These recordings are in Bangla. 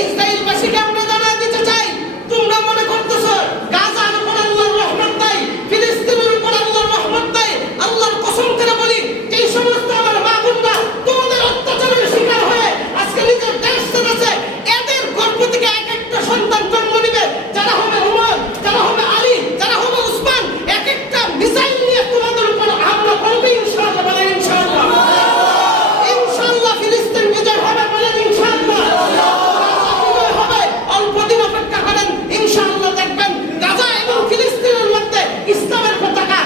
ইসরায়েলবাসীকে আমরা জানাই দিতে চাই, তোমরা মনে করতেছো গাজার উপর আল্লাহর রহমত নাই, ফিলিস্তিনের উপর আল্লাহর রহমত নাই। আল্লাহর কসম করে বলি, এই সমস্ত আমার মা বোনরা তোমাদের অত্যাচারের শিকার হয়ে আজকে নিজের দেশ ছেড়েছে, এদের গর্ভ থেকে এক একটা সন্তান জন্ম নিবে, যারা হবে উমর, যারা হবে আলী, যারা হবে উসমান, এক একটা মিসাইল নিয়ে তোমাদের উপর হামলা করবে ইনশাআল্লাহ। বলেন ইনশাআল্লাহ। ইনশাআল্লাহ ফিলিস্তিন বিজয় হবে। বলেন ইনশাআল্লাহ। গাজা বিজয় হবে। অল্প দিন অপেক্ষা করেন, ইনশাআল্লাহ দেখবেন গাজা এবং ফিলিস্তিনের মধ্যে ইসলামের পতাকা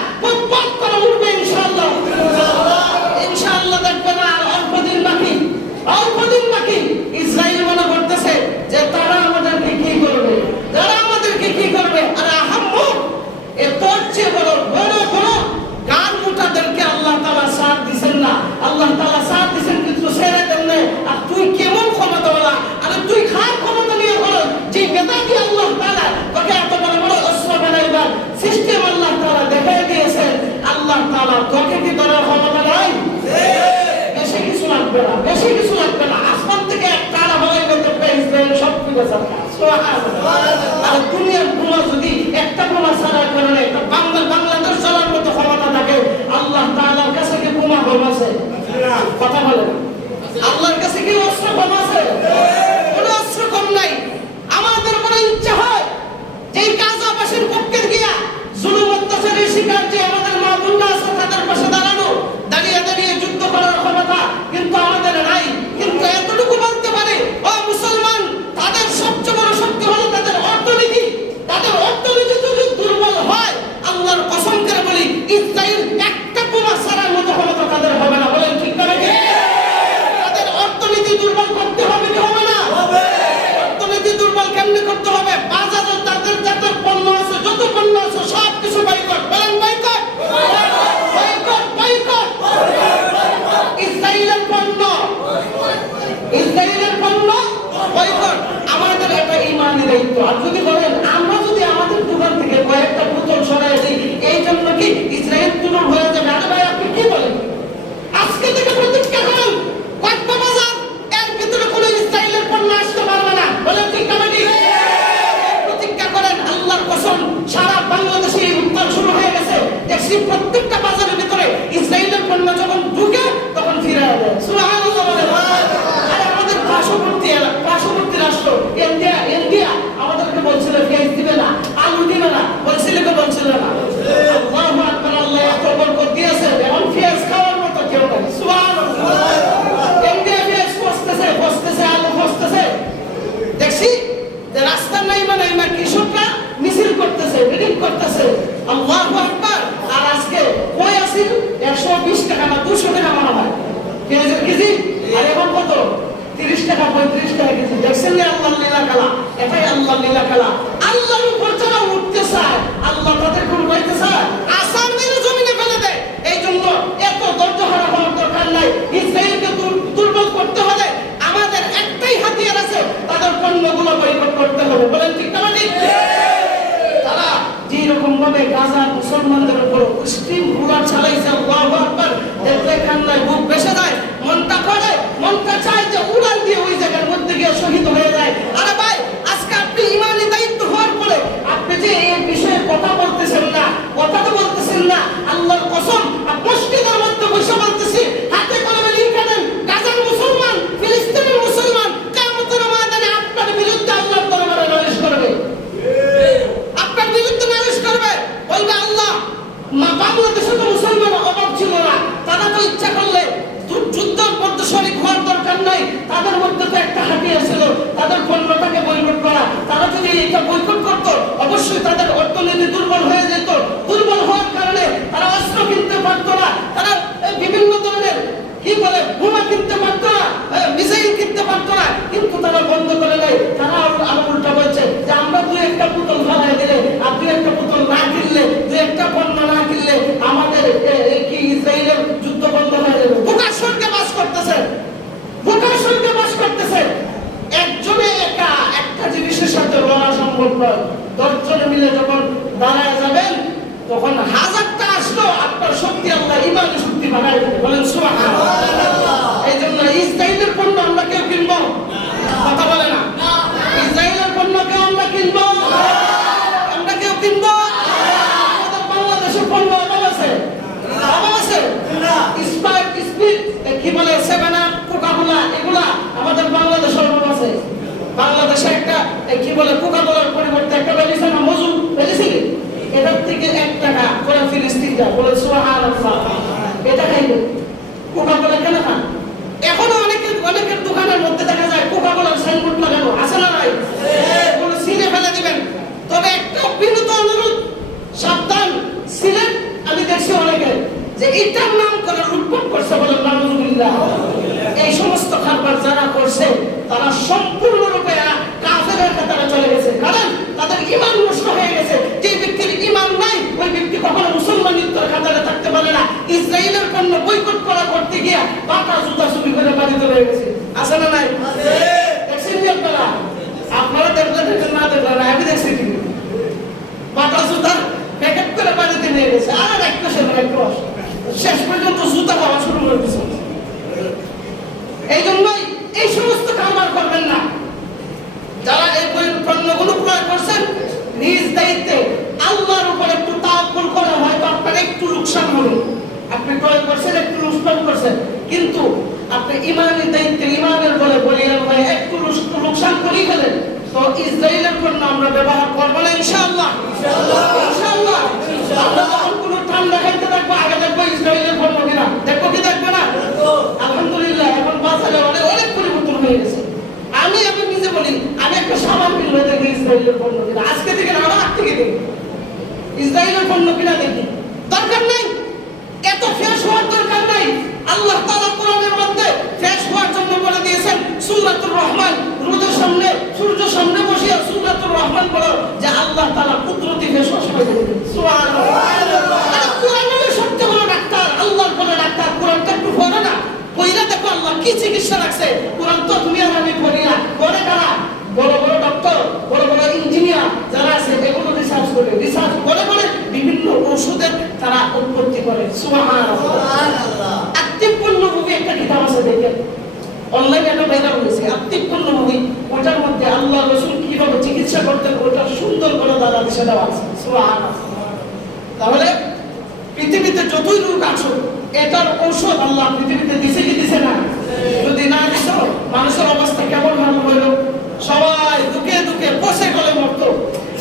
পথ করে উঠবে ইনশাআল্লাহ। ইনশাআল্লাহ দেখবেন আর অল্প দিন বাকি, অল্প দিন বাকি। ইসরায়েল মনে করতেছে যে তারা আমাদেরকে কি করবে, তারা আমাদেরকে কি করবে। আর আহাম্মু এ তোর চেয়ে বড় বড় বড় গান মুটাদেরকে আল্লাহ তাআলা সাথ দিবেন না। আল্লাহ তাআলা সাথ দিবেন কিন্তু ছেড়ে দেন না। আর তুই কেমন ক্ষমতাওয়ালা, আরে তুই খার ক্ষমতা নিয়ে বলো যে মেধাবী আল্লাহ তাআলা তোকে এত বড় বড় অস্ত্র বানাইবার সিস্টেম আল্লাহ তাআলা দেখাই দিয়েছেন। আল্লাহ তাআলা তোকে কি করার ক্ষমতা নাই? বেশি কিছু লাগবে না, বেশি কিছু লাগবে না। আসমান থেকে একটা হয়ে গেছে ইসরায়েল সব কিছু আছে। সুবহানাল্লাহ। আর দুনিয়ার বোমা যদি একটা বোমা ছাড়া করে একটা বাংলাদেশ চলার মতো ক্ষমতা থাকে, আল্লাহ তাআলার কাছে কি বোমা কম আছে? কথা বলেন, আল্লাহর কাছে কি অস্ত্র কম আছে? কোনো অস্ত্র কম নাই। আমাদের বড় ইচ্ছা হয় যে গাজাবাসীর পক্ষে গিয়া জুলুম অত্যাচারের শিকার যে আমাদের মা বোনরা আছে তাদের পাশে দাঁড়ানো, দাঁড়িয়ে দাঁড়িয়ে যুদ্ধ করার ক্ষমতা কিন্তু আমাদের নাই। কিন্তু এতটুকু বলতে পারে, ও মুসলমান, তাদের সবচেয়ে বড় শক্তি হলো তাদের অর্থনীতি। তাদের অর্থনীতি যদি দুর্বল হয়, আল্লাহর কসম করে বলি ইসরায়েল একটা বোমা ছাড়ার মতো ক্ষমতা তাদের হবে না। বলেন ঠিক না নাকি? তাদের অর্থনীতি দুর্বল করতে হবে কি হবে না? অর্থনীতি দুর্বল কেমনে করতে হবে? বাজারে তাদের যত পণ্য আছে, যত পণ্য আছে সব কিছু বয়কট। বলেন বয়কট, বয়কট, বয়কট। ইসরায়েলের পণ্য, ইসরায়েলের পণ্য বয়কট। আমাদের এটা ঈমানি দায়িত্ব। আর যদি বলেন আমরা যদি আমাদের দোকান থেকে কয়েকটা বোতল সরাই দিই, এই জন্য কি ইসরায়েল তুলন হয়ে যাবে? আরে ভাই আপনি কি বলেন? আজকে থেকে প্রতিজ্ঞা করেন কয়েকটা বাজার এর ভিতরে কোনো ইসরায়েলের পণ্য আসতে পারবে না। বলেন ঠিক না ঠিক? প্রতিজ্ঞা করেন। আল্লাহর কসম, সারা বাংলাদেশে এই উত্তাল শুরু হয়ে গেছে। দেখছি প্রত্যেকটা বাজারের ভিতরে ইসরায়েলের পণ্য যখন ঢুকে তখন ফিরে আসে। সুবহানাল্লাহ বলেন। আর আমাদের পার্শ্ববর্তী রাষ্ট্র ইন্ডিয়া আমাদেরকে বলছিল পেঁয়াজ দিবে না, আলু দিবে না, বলছিল কি বলছিল না? আল্লাহু আকবার। আল্লাহ এত বরকত দিয়েছে, এখন পেঁয়াজ খাওয়ার মতো কেউ নাই। সুবহানাল্লাহ। ইন্ডিয়া পেঁয়াজ বসতেছে, আলু বসতেছে। দেখছি যে রাস্তা নাই কৃষকরা মিছিল করতেছে, মিটিং করতেছে। আল্লাহু আকবার। আর আজকে কই আসিল 120 টাকা না 200 টাকা মনে হয় পেঁয়াজের কেজি। আর এখন কত? 30 টাকা 35 টাকা কেজি। দেখছেন না আল্লাহর লীলা খেলা? এটাই আল্লাহর লীলা খেলা। আল্লাহর উপর যারা উঠতে চায়, আল্লাহ তাদেরকে উঠাইতে চায়, আসার মেরে জমিনে ফেলে দেয়। এই জন্য এত ধৈর্য হারা হওয়ার দরকার নাই। ইসরায়েলকে দুর্বল করতে হলে আমাদের একটাই হাতিয়ার আছে, তাদের পণ্যগুলো বয়কট করতে হবে। বলেন ঠিক না ঠিক? তারা যেরকম ভাবে গাজার মুসলমানদের উপর স্টিম রুলার চালাইছে, আল্লাহু আকবার, দেখলে কান্নায় বুক ভেসে যায়, মনটা করে, মনটা চায় যে উড়াল দিয়ে ওই জায়গার মধ্যে গিয়ে শহীদ হয়ে যায়। আরে ভাই, আজকে আপনি ইমানি দায়িত্ব হওয়ার পরে আপনি যে এই বিষয়ে কথা বলতেছেন না, কথা তো বলতেছেন না, আল্লাহর কসম মসজিদের মধ্যে বসে বলতেছি, হাতে কলমে লিখে দেন, গাজার মুসলমান, ফিলিস্তিনের মুসলমান কিয়ামতের ময়দানে আপনার বিরুদ্ধে আল্লাহর দরবারে নালিশ করবে। আপনার বিরুদ্ধে নালিশ করবে, বলবে আল্লাহ, বাংলাদেশে তো মুসলমান অভাব ছিল না, তারা তো ইচ্ছা করলে যুদ্ধের মধ্যে শরীক হওয়ার দরকার নাই। তাদের মধ্যে তো একটা হাতিয়ার ছিল, তাদের পণ্যটাকে বয়কট করা। তারা যদি এটা বয়কট করতো, অবশ্যই তাদের অর্থনীতি দুর্বল হয়ে যেত। দুর্বল হওয়ার কারণে তারা অস্ত্র কিনতে পারতো না, তারা বিভিন্ন ধরনের কি বলে বোমা কিনতে পারতো না, মিসাইল কিনতে পারতো না। কিন্তু তারা বন্ধ করে নাই। তারা আরো উল্টা বলছে যে আমরা 2-1টা বোতল ফেলাই দিলে আর 2-1টা বোতল না কিনলে, 2-1টা পণ্য না কিনলে আমাদের কি ইসরায়েলের যুদ্ধ বন্ধ হয়ে যাবে। বোকার সঙ্গে বাস করতেছে, বোকার সঙ্গে বাস করতেছে। একজনে একা একটা জিনিসের সাথে লড়া সম্ভব নয়। 10 জন মিলে যখন দাঁড়ায় যাবেন, তখন 1000টা আসলো আপনার শক্তি আল্লাহ ইমানি শক্তি বাড়ায় দেবে। বলেন সুবহানাল্লাহ। এই জন্য ইসরায়েলের পণ্য আমরা কেউ কিনবো? কথা বলে না। বাংলাদেশে একটা কি বলে কোকা-কোলার পরিবর্তে একটা বেরিয়েছে না মজু বেরিয়েছে, এটার থেকে 1 টাকা করে ফিলিস্তিনরা বলে সুবহানাল্লাহ, এটা খাইবে। কোকা-কোলা কেন খান? এখনো অনেকের দোকানের মধ্যে দেখা যায় কোকা-কোলার সাইনবোর্ড লাগানো আছে না নাই? বলে সিনে ফেলে দিবেন। তবে একটা বিনীত অনুরোধ, সাবধান, সিলেট আমি দেখছি অনেকে যে এটার নাম করে লুটপাট করছে, বলেন নাউজুবিল্লাহ। এই সমস্ত খাবার যারা করছে তারা সম্পূর্ণরূপে কাফেরের কাতারে চলে গেছে, কারণ তাদের ঈমান নষ্ট হয়ে গেছে। যে ব্যক্তির ঈমান নাই ওই ব্যক্তি কখনো মুসলমানিত্বের কাতারে থাকতে পারে না। ইসরায়েলের পণ্য বয়কট করতে গিয়ে বাটা জুতা চুরি করে বাড়িতে রয়ে গেছে, আছে না নাই? দেখছেন কি আপনারা দেখলেন না দেখলেন, আমি দেখছি বাটা জুতা প্যাকেট করে বাড়িতে নিয়ে গেছে, আর একটা শেষ পর্যন্ত জুতা খাওয়া শুরু করে দিচ্ছে। এই জন্যই এই সমস্ত কারবার করবেন না। যারা এই পণ্যগুলো ক্রয় করছেন নিজ দায়িত্বে আল্লাহর উপর একটু তাওয়াক্কুল করে, হয়তো আপনার একটু লোকসান হলো, আপনি ক্রয় করছেন একটু লোকসান করছেন, কিন্তু আপনি ইমানের দায়িত্বে ইমানের বলে বলিয়ান হয়ে একটু লোকসান করেই গেলেন, তো ইসরায়েলের পণ্য আমরা ব্যবহার করবো না ইনশাআল্লাহ। ইনশাআল্লাহ আমরা যখন কোনো ঠান্ডা খাইতে থাকবো আগে দেখবো ইসরায়েলের পণ্য কিনা, দেখবো কি দেখবো না? আলহামদুলিল্লাহ এখন বাজারে অনেক পরিবর্তন হয়ে গেছে। আমি নিজে বলি, আমি একটা সাবান কিনবো দেখি ইসরায়েলের পণ্য কিনা, আজকে থেকে না আমার আগ থেকে দেখি ইসরায়েলের পণ্য কিনা দেখি। দরকার নাই, এত ফ্রেশ হওয়ার দরকার নাই। আল্লাহ তাআলা কোরআনের মধ্যে ফ্রেশ হওয়ার জন্য বলে দিয়েছেন সূরাতুর রহমান, রোদের সামনে সূর্য সামনে বসিয়া সূরাতুর রহমান পড়ো যে আল্লাহ তাআলা কুদরতি ফ্রেশ হয়ে যাবে। সুবহানাল্লাহ। কোরআন হলো সবচেয়ে বড় ডাক্তার, আল্লাহর বড় ডাক্তার। কোরআনটা একটু পড়ো না, পড়লে দেখো আল্লাহ কি চিকিৎসা রাখছে। কোরআন তো তুমি আর আমি পড়ি না, পড়ে কারা? বড় বড় ডক্টর, বড় বড় ইঞ্জিনিয়ার যারা আছে, এগুলো রিসার্চ করে বিভিন্ন ওষুধের তারা উৎপত্তি করে। সুবহানাল্লাহ। আত্মিকপূর্ণ মুভি একটা কিতাব আছে, দেখেন অনলাইনে একটা ভাইরাল হয়েছে, আত্মিকপূর্ণ মুভি। ওটার মধ্যে আল্লাহ রাসূল কিভাবে চিকিৎসা করতেন ওটা সুন্দর করে তারা দিশা দেওয়া আছে। সুবহানাল্লাহ। তাহলে পৃথিবীতে যতই রোগ আছে এটার ঔষধ আল্লাহ পৃথিবীতে দিছে কি দিছে না? যদি না দিত মানুষের অবস্থা কেমন ভালো হইলো, সবাই দুঃখে দুঃখে পচে গলে মরত।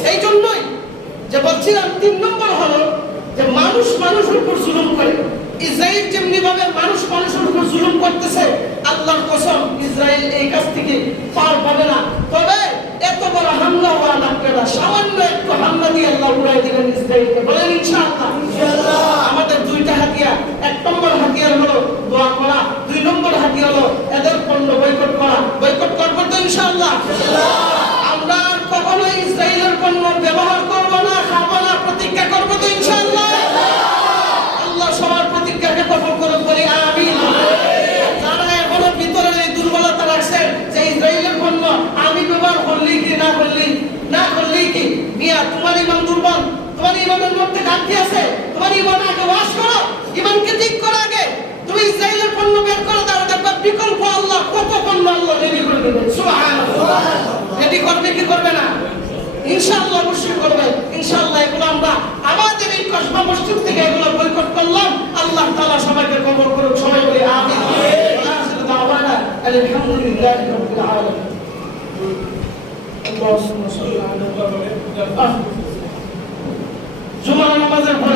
এই জন্যই যে বলছিলাম 3 নম্বর হলো যে মানুষ মানুষের উপর জুলুম করে। ইসরায়েল যেমনি ভাবে মানুষ মানুষের উপর জুলুম করতেছে, আল্লাহর কসম ইসরায়েল এই কাজ থেকে পার পাবে না। তবে এত বড় হামলা হওয়া লাগবে না, সামান্য একটু হামলা দিয়ে আল্লাহ উড়াই দিবেন ইসরায়েলকে, বলেন ইনশাআল্লাহ। আমাদের 2টা হাতিয়ার, 1 নম্বর হাতিয়ার হলো দোয়া করা, 2 নম্বর হাতিয়ার হলো এদের পণ্য বয়কট করা। বয়কট করবো তো ইনশাআল্লাহ। আমরা আর কখনো ইসরায়েলের পণ্য ব্যবহার করবো না, খাবো না, প্রতিজ্ঞা করবো তো ইনশাআল্লাহ। আল্লাহ সবার প্রতিজ্ঞাকে কবুল করুন, বলি আমিন। যারা এখনো ভিতরে এই দুর্বলতা রাখছেন যে ইসরায়েলের পণ্য আমি ব্যবহার করলেই কি না করলেই কি, মিয়া তোমার ইমান দুর্বল, তোমার ইমানের মধ্যে ঘাটতি আছে, তোমার ইমান আগে ওয়াশ করো, ইমানকে ঠিক করো আগে। তুমি ইসরায়েলের পণ্য বের করে দাও, দেখবা বিকল্প আল্লাহ কত পণ্য আল্লাহ রেডি করে দেবেন। সুবহানাল্লাহ। রেডি করবে কি করবে না? ইনশাআল্লাহ অবশ্যই করবে। ইনশাআল্লাহ এগুলো আমরা আমাদের এই কসবা মসজিদ থেকে এগুলো বয়কট করলাম। আল্লাহ তাআলা সবাইকে কবুল করুন, সবাই বলি আমিন। আখির দাওয়ানা আলহামদুলিল্লাহি রাব্বিল আলামিন। আল্লাহুম্মা সাল্লি আলা জুমার নামাজের পরে